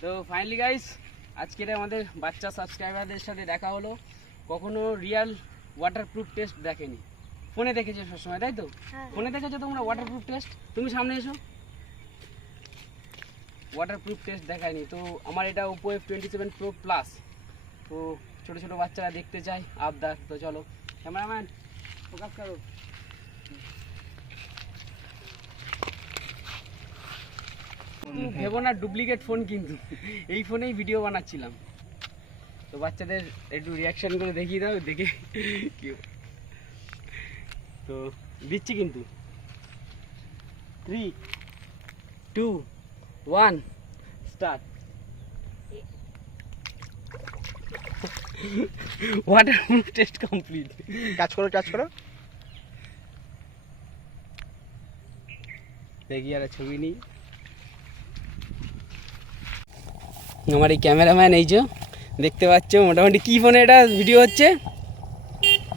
তো finally guys আজকের আমাদের বাচ্চা সাবস্ক্রাইবারদের সাথে দেখা হলো। কখনো রিয়াল ওয়াটারপ্রুফ টেস্ট দেখেনি। ফোনে দেখেছে সবসময় তাই তো? হ্যাঁ। ফোনে দেখেছ তোমরা ওয়াটারপ্রুফ টেস্ট তুমি সামনে এসো। ওয়াটারপ্রুফ টেস্ট দেখায়নি। তো আমার এটা Oppo F twenty seven pro plus তো ছোটো ছোটো বাচ্চারা দেখতে চায় আবদার। তো চলো ক্যামেরাম্যান ফোকাস করো। ভেবো না ডুপ্লিকেট ফোন কিন্তু। এই ফোনেই ভিডিও বানাচ্ছিলাম। তো বাচ্চাদের একটু রিয়াকশন করে দেখিয়ে দাও দেখে তো দিচ্ছি কিন্তু। Three two one start water test complete কাজ করো কাজ করো। দেখি আর ছবি নিই। আমার এই ক্যামেরাম্যান এই যে দেখতে পাচ্ছ মোটামুটি কি ফোনে এটা ভিডিও হচ্ছে?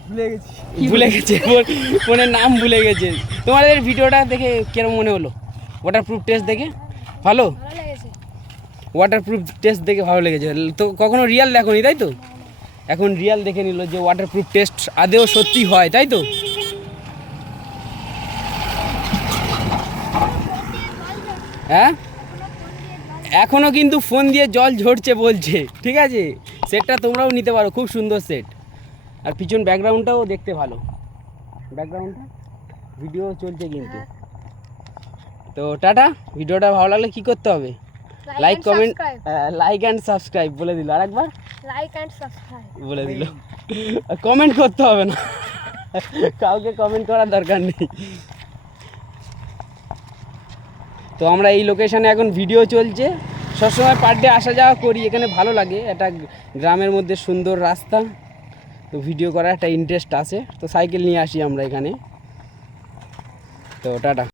ভুলে গেছি। ভুলে গেছে? ফোন- ফোনের নাম ভুলে গেছে। তোমাদের ভিডিওটা দেখে কিরম মনে হলো? ওয়াটারপ্রুফ টেস্ট দেখে? ভালো? ওয়াটারপ্রুফ টেস্ট দেখে ভালো লেগেছে। তো কখনো রিয়াল দেখোনি তাই তো? এখন রিয়াল দেখে নিল যে ওয়াটারপ্রুফ টেস্ট আদেও সত্যি হয় তাই তো? হ্যাঁ? এখনও কিন্তু ফোন দিয়ে জল ঝরছে বলছে ঠিক আছে? সেটটা তোমরাও নিতে পারো খুব সুন্দর সেট আর পিছন ব্যাকগ্রাউন্ডটাও দেখতে ভালো। ব্যাকগ্রাউন্ডটা ভিডিও চলছে কিন্তু। তো টাটা ভিডিওটা ভালো লাগলে কি করতে হবে? Like comment like and subscribe বলে দিল। আরেকবার? লাইক অ্যান্ড সাবস্ক্রাইব বলে দিল। কমেন্ট করতে হবে না। কাউকে কমেন্ট করার দরকার নেই। তো আমরা এই লোকেশানে এখন ভিডিও চলছে। সবসময় পার ডে আসা যাওয়া করি, এখানে ভালো লাগে। একটা গ্রামের মধ্যে সুন্দর রাস্তা। তো ভিডিও করার একটা ইন্টারেস্ট আছে। তো সাইকেল নিয়ে আসি আমরা এখানে। তো টাটা।